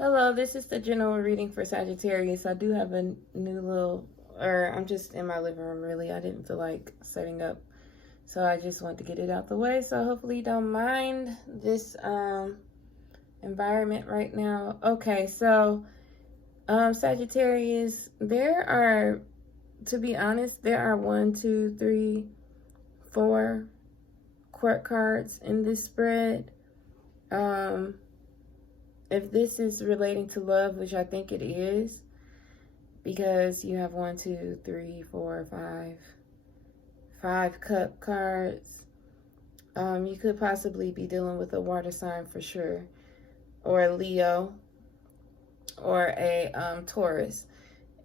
Hello, this is the general reading for Sagittarius. I do have a new I'm just in my living room really. I didn't feel like setting up, so I just want to get it out the way. So hopefully you don't mind this environment right now. Okay, so Sagittarius, to be honest, there are 1, 2, 3, 4 court cards in this spread. If this is relating to love, which I think it is, because you have 1, 2, 3, 4, 5 cup cards, you could possibly be dealing with a water sign for sure, or a Leo, or a Taurus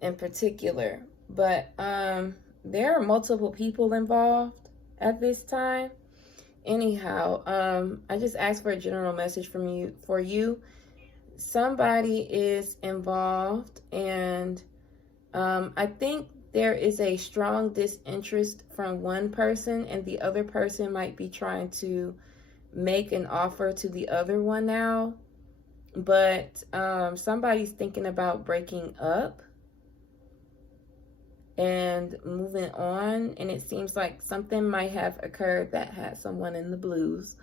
in particular. But there are multiple people involved at this time. Anyhow, I just asked for a general message for you. Somebody is involved, and I think there is a strong disinterest from one person, and the other person might be trying to make an offer to the other one now. But somebody's thinking about breaking up and moving on, and it seems like something might have occurred that had someone in the blues.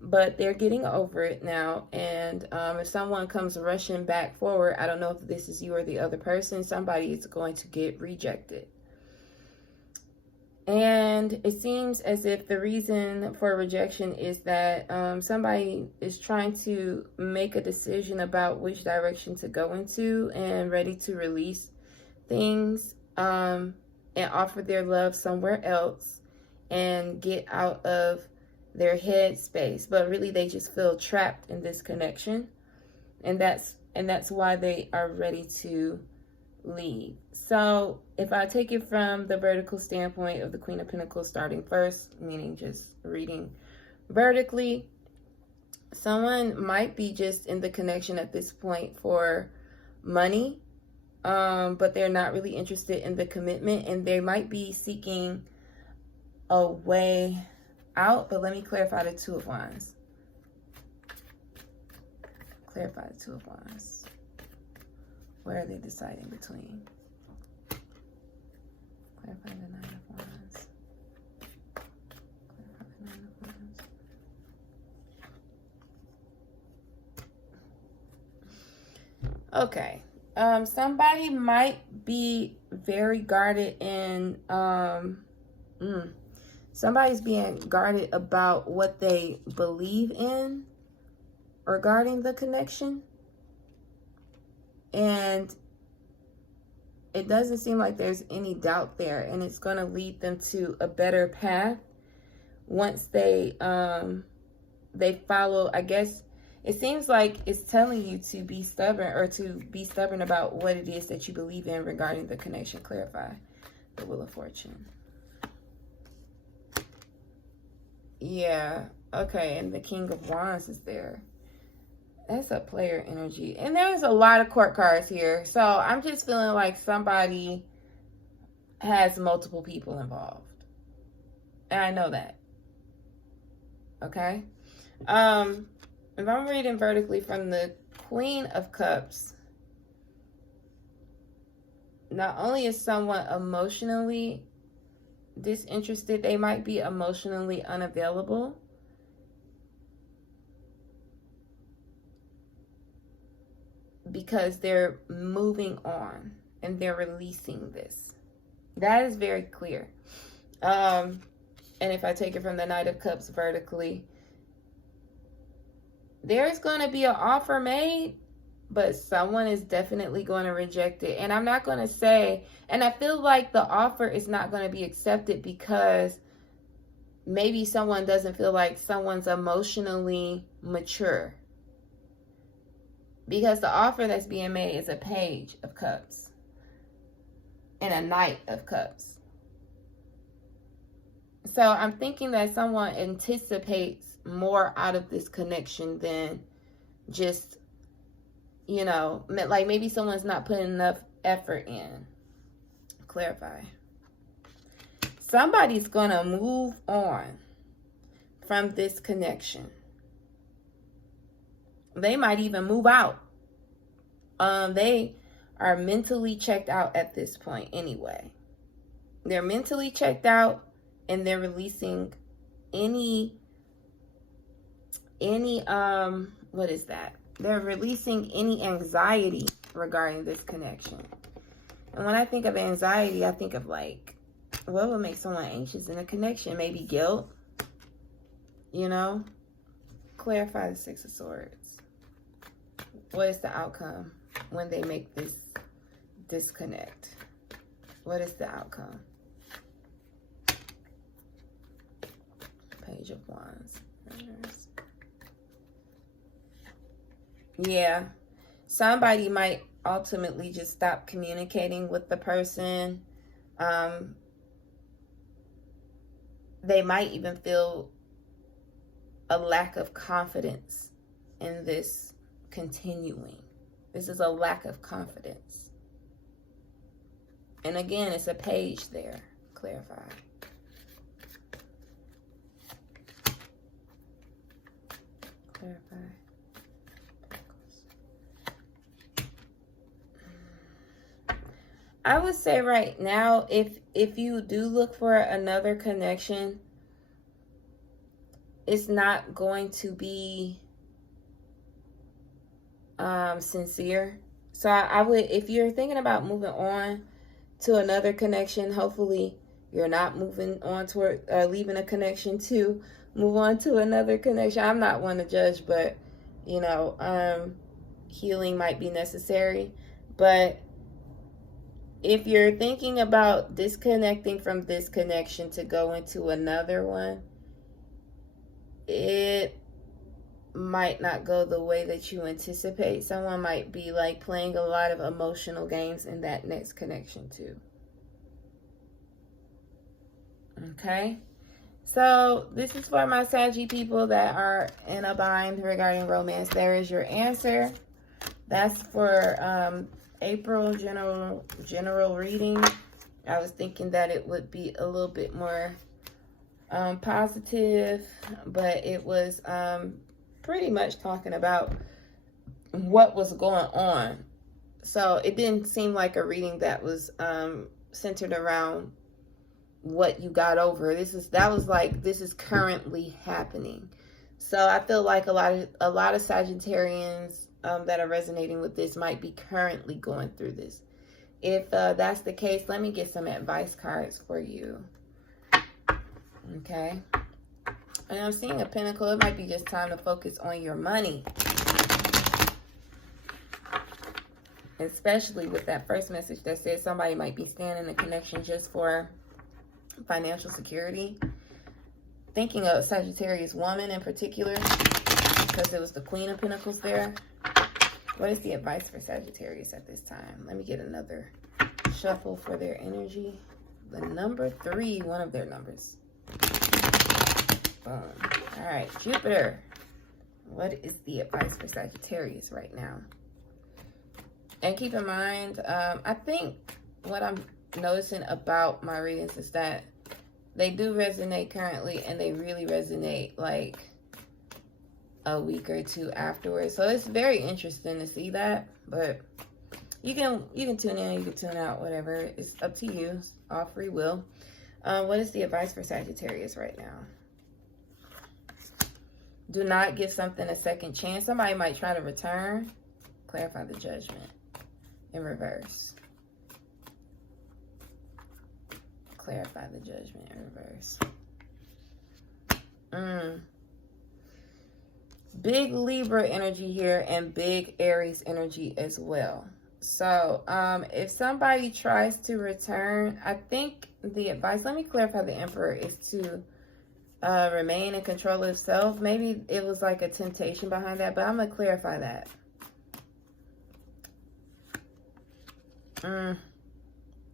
But they're getting over it now, and if someone comes rushing back forward, I don't know if this is you or the other person, somebody is going to get rejected. And it seems as if the reason for rejection is that somebody is trying to make a decision about which direction to go into and ready to release things and offer their love somewhere else and get out of their head space, but really they just feel trapped in this connection, and that's why they are ready to leave. So if I take it from the vertical standpoint of the Queen of Pentacles starting first, meaning just reading vertically, someone might be just in the connection at this point for money, but they're not really interested in the commitment, and they might be seeking a way out. But let me clarify the Two of Wands. Clarify the Two of Wands. Where are they deciding between? Clarify the Nine of Wands. Clarify the Nine of Wands. Okay. Somebody might be very guarded in somebody's being guarded about what they believe in regarding the connection. And it doesn't seem like there's any doubt there. And it's going to lead them to a better path once they follow, I guess. It seems like it's telling you to be stubborn, or to be stubborn about what it is that you believe in regarding the connection. Clarify the Wheel of Fortune. Yeah, okay, and the King of Wands is there. That's a player energy. And there's a lot of court cards here. So I'm just feeling like somebody has multiple people involved. And I know that. Okay? If I'm reading vertically from the Queen of Cups, not only is someone emotionally disinterested, they might be emotionally unavailable. Because they're moving on and they're releasing this. That is very clear. And if I take it from the Knight of Cups vertically, there's going to be an offer made, but someone is definitely going to reject it. And I'm not going to say, and I feel like the offer is not going to be accepted because maybe someone doesn't feel like someone's emotionally mature. Because the offer that's being made is a Page of Cups and a Knight of Cups. So I'm thinking that someone anticipates more out of this connection than just, you know, like maybe someone's not putting enough effort in. Clarify. Somebody's going to move on from this connection. They might even move out. They are mentally checked out at this point anyway. They're mentally checked out, and they're releasing any what is that? They're releasing any anxiety regarding this connection. And when I think of anxiety, I think of like, what would make someone anxious in a connection? Maybe guilt, you know? Clarify the Six of Swords. What is the outcome when they make this disconnect? What is the outcome? Page of Wands. Yeah. Somebody might ultimately just stop communicating with the person. They might even feel a lack of confidence in this continuing. This is a lack of confidence. And again, it's a page there. Clarify. Clarify. I would say right now, if you do look for another connection, it's not going to be sincere. So I would, if you're thinking about moving on to another connection, hopefully you're not moving on toward leaving a connection to move on to another connection. I'm not one to judge, but you know, healing might be necessary. But if you're thinking about disconnecting from this connection to go into another one, it might not go the way that you anticipate. Someone might be like playing a lot of emotional games in that next connection too. Okay? So this is for my Saggy people that are in a bind regarding romance. There is your answer. That's for April general reading. I was thinking that it would be a little bit more positive, but it was pretty much talking about what was going on. So it didn't seem like a reading that was centered around what you got over. This is currently happening. So I feel like a lot of Sagittarians that are resonating with this might be currently going through this. If that's the case, let me get some advice cards for you. Okay. And I'm seeing a pentacle. It might be just time to focus on your money. Especially with that first message that says somebody might be staying in a connection just for financial security. Thinking of Sagittarius woman in particular, because it was the Queen of Pentacles there. What is the advice for Sagittarius at this time? Let me get another shuffle for their energy. The number 3, one of their numbers. Boom. All right, Jupiter. What is the advice for Sagittarius right now? And keep in mind, I think what I'm noticing about my readings is that they do resonate currently, and they really resonate like a week or two afterwards. So it's very interesting to see that. But you can tune in, you can tune out, whatever. It's up to you. It's all free will. What is the advice for Sagittarius right now? Do not give something a second chance. Somebody might try to return. Clarify the Judgment in reverse. Clarify the Judgment in reverse. Big Libra energy here and big Aries energy as well. So if somebody tries to return, I think the advice, let me clarify, the Emperor is to remain in control of self. Maybe it was like a temptation behind that, but I'm going to clarify that.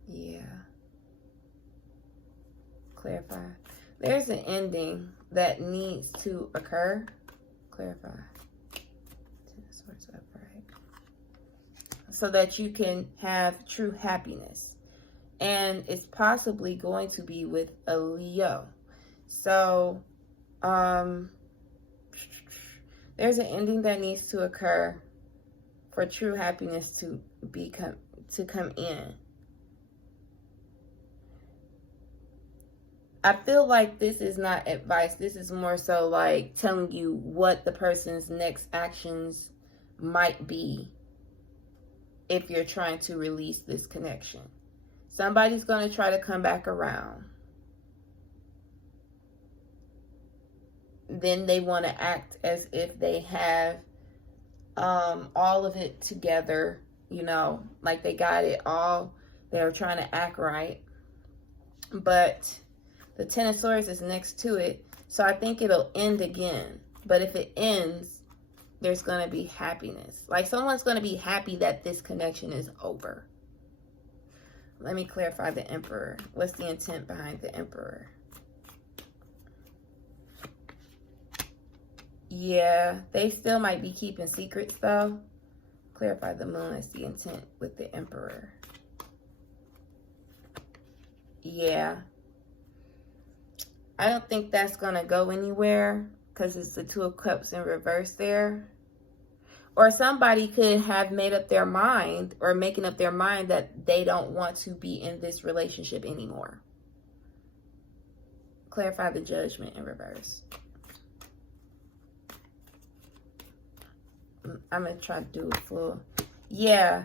Yeah. Clarify. There's an ending that needs to occur. Clarify. So that you can have true happiness. And it's possibly going to be with a Leo. So, there's an ending that needs to occur for true happiness to come in. I feel like this is not advice. This is more so like telling you what the person's next actions might be if you're trying to release this connection. Somebody's going to try to come back around. Then they want to act as if they have all of it together, you know, like they got it all. They're trying to act right. But the Ten of Swords is next to it. So I think it'll end again. But if it ends, there's going to be happiness. Like someone's going to be happy that this connection is over. Let me clarify the Emperor. What's the intent behind the Emperor? Yeah, they still might be keeping secrets though. Clarify the Moon as the intent with the Emperor. Yeah. I don't think that's going to go anywhere because it's the Two of Cups in reverse there. Or somebody could have made up their mind or making up their mind that they don't want to be in this relationship anymore. Clarify the Judgment in reverse. I'm going to try to do it full. Yeah,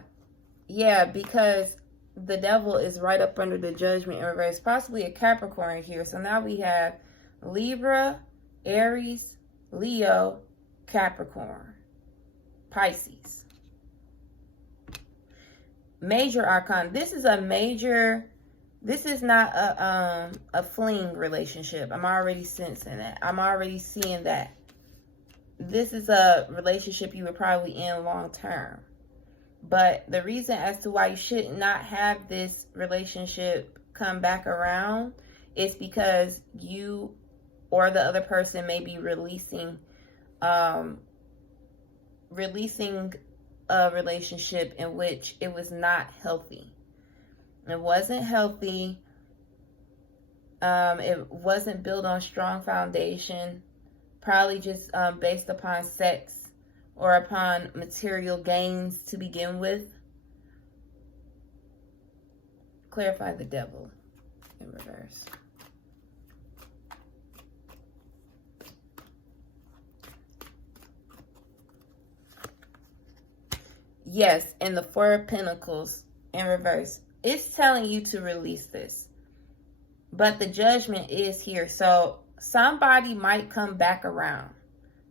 because the Devil is right up under the Judgment in reverse. Possibly a Capricorn here. So now we have Libra, Aries, Leo, Capricorn, Pisces. Major Arcana. This is a major... This is not a fling relationship. I'm already sensing that. I'm already seeing that. This is a relationship you were probably in long term. But the reason as to why you should not have this relationship come back around is because you or the other person may be releasing a relationship in which it was not healthy. It wasn't healthy. It wasn't built on strong foundation. Probably just based upon sex or upon material gains to begin with. Clarify the Devil in reverse. Yes, and the Four of Pentacles in reverse. It's telling you to release this. But the Judgment is here. So somebody might come back around.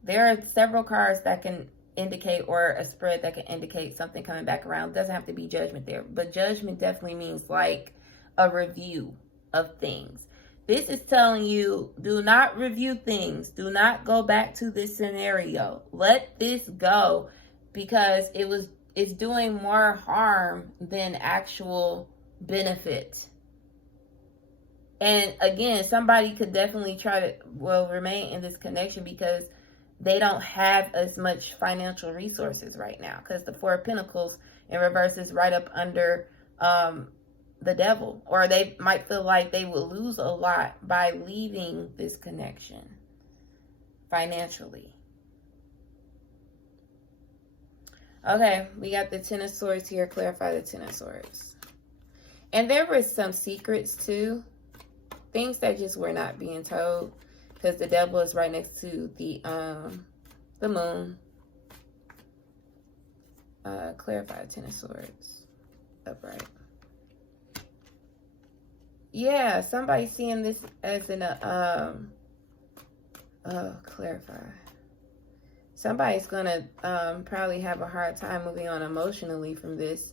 There are several cards that can indicate, or a spread that can indicate something coming back around. It doesn't have to be Judgment there. But Judgment definitely means like a review of things. This is telling you, do not review things. Do not go back to this scenario. Let this go because it's doing more harm than actual benefit. And again, somebody could definitely try to, remain in this connection because they don't have as much financial resources right now. Because the Four of Pentacles in reverse is right up under the Devil. Or they might feel like they will lose a lot by leaving this connection financially. Okay, we got the Ten of Swords here. Clarify the Ten of Swords. And there were some secrets too. Things that just were not being told. Because the Devil is right next to the Moon. Clarify the Ten of Swords. Upright. Yeah, somebody's seeing this as an clarify. Somebody's gonna probably have a hard time moving on emotionally from this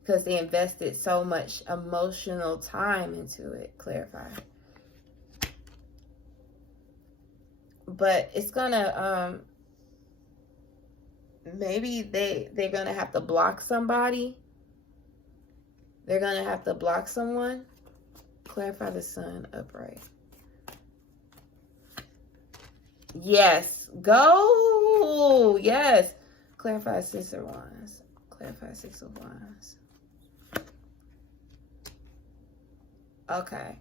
because they invested so much emotional time into it. Clarify. But it's gonna maybe they're gonna have to block somebody. They're gonna have to block someone. Clarify the Sun upright. Yes. Go. Yes. Clarify Six of Wands. Clarify Six of Wands. Okay.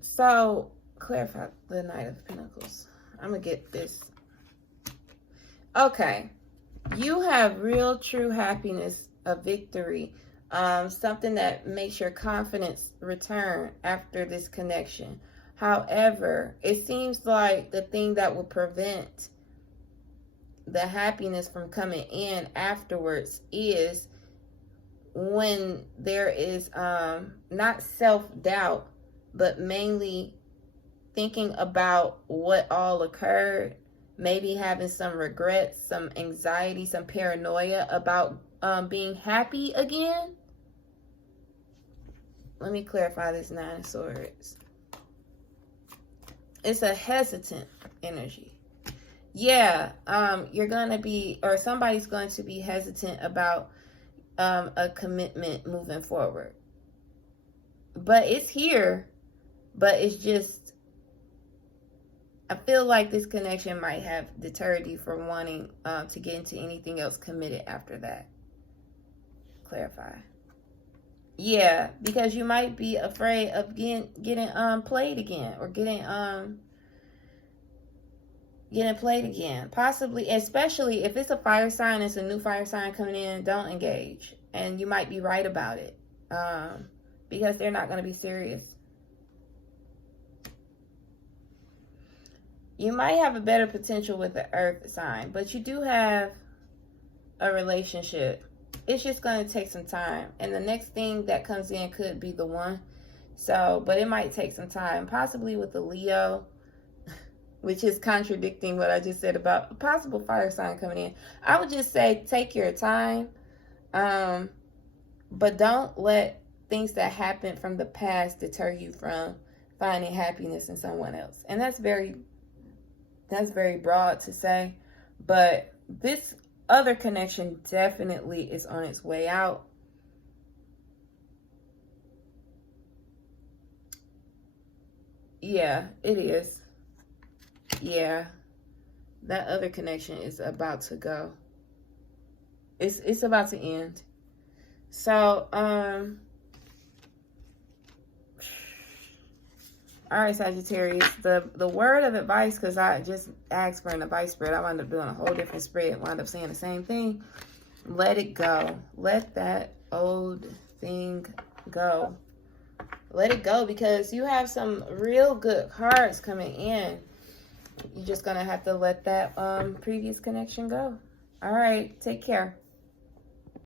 So, clarify the Knight of Pentacles. I'm going to get this. Okay. You have real, true happiness, a victory, something that makes your confidence return after this connection. However, it seems like the thing that will prevent the happiness from coming in afterwards is when there is not self-doubt, but mainly thinking about what all occurred, maybe having some regrets, some anxiety, some paranoia about being happy again. Let me clarify this Nine of Swords. It's a hesitant energy. Yeah, you're going to be, or somebody's going to be hesitant about a commitment moving forward. But it's here, but it's just, I feel like this connection might have deterred you from wanting to get into anything else committed after that. Clarify. Yeah, because you might be afraid of getting played again, or getting played again. Possibly, especially if it's a fire sign, it's a new fire sign coming in, don't engage. And you might be right about it. Because they're not going to be serious. You might have a better potential with the earth sign, but you do have a relationship. It's just going to take some time. And the next thing that comes in could be the one. So, but it might take some time. Possibly with the Leo, which is contradicting what I just said about a possible fire sign coming in. I would just say take your time. But don't let things that happened from the past deter you from finding happiness in someone else. And that's very broad to say, but this other connection definitely is on its way out. Yeah, it is. Yeah, that other connection is about to go. It's about to end. So, all right, Sagittarius, the word of advice, because I just asked for an advice spread. I wound up doing a whole different spread, wound up saying the same thing. Let it go. Let that old thing go. Let it go, because you have some real good cards coming in. You're just going to have to let that previous connection go. All right, take care.